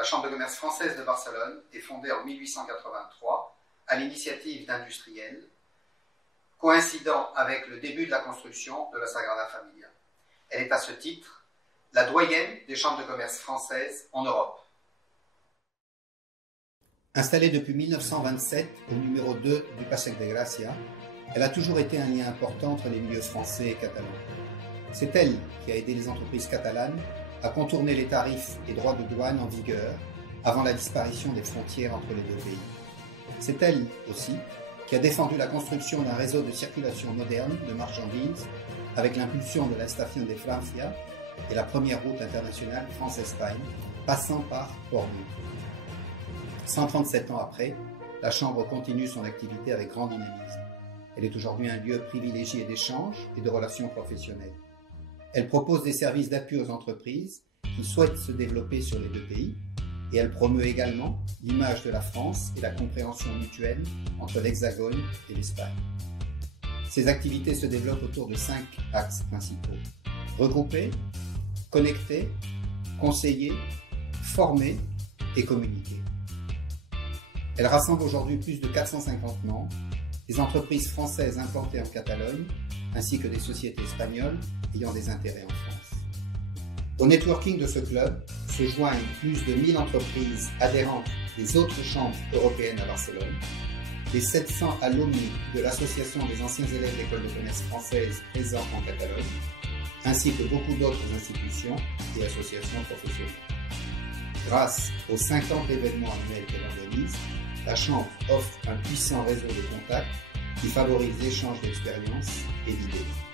La Chambre de commerce française de Barcelone est fondée en 1883 à l'initiative d'industriels, coïncidant avec le début de la construction de la Sagrada Familia. Elle est à ce titre la doyenne des chambres de commerce françaises en Europe. Installée depuis 1927 au numéro 2 du Passeig de Gràcia, elle a toujours été un lien important entre les milieux français et catalans. C'est elle qui a aidé les entreprises catalanes à contourner les tarifs et droits de douane en vigueur avant la disparition des frontières entre les deux pays. C'est elle aussi qui a défendu la construction d'un réseau de circulation moderne de marchandises avec l'impulsion de l'Estación de Francia et la première route internationale France-Espagne passant par Portbou. 137 ans après, la Chambre continue son activité avec grand dynamisme. Elle est aujourd'hui un lieu privilégié d'échanges et de relations professionnelles. Elle propose des services d'appui aux entreprises qui souhaitent se développer sur les deux pays et elle promeut également l'image de la France et la compréhension mutuelle entre l'Hexagone et l'Espagne. Ces activités se développent autour de 5 axes principaux. Regrouper, connecter, conseiller, former et communiquer. Elle rassemble aujourd'hui plus de 450 membres, des entreprises françaises implantées en Catalogne, ainsi que des sociétés espagnoles ayant des intérêts en France. Au networking de ce club se joignent plus de 1000 entreprises adhérentes des autres chambres européennes à Barcelone, les 700 alumni de l'Association des anciens élèves d'école de commerce française présents en Catalogne, ainsi que beaucoup d'autres institutions et associations professionnelles. Grâce aux 50 événements annuels qu'elle organise, la Chambre offre un puissant réseau de contacts qui favorise l'échange d'expériences et d'idées.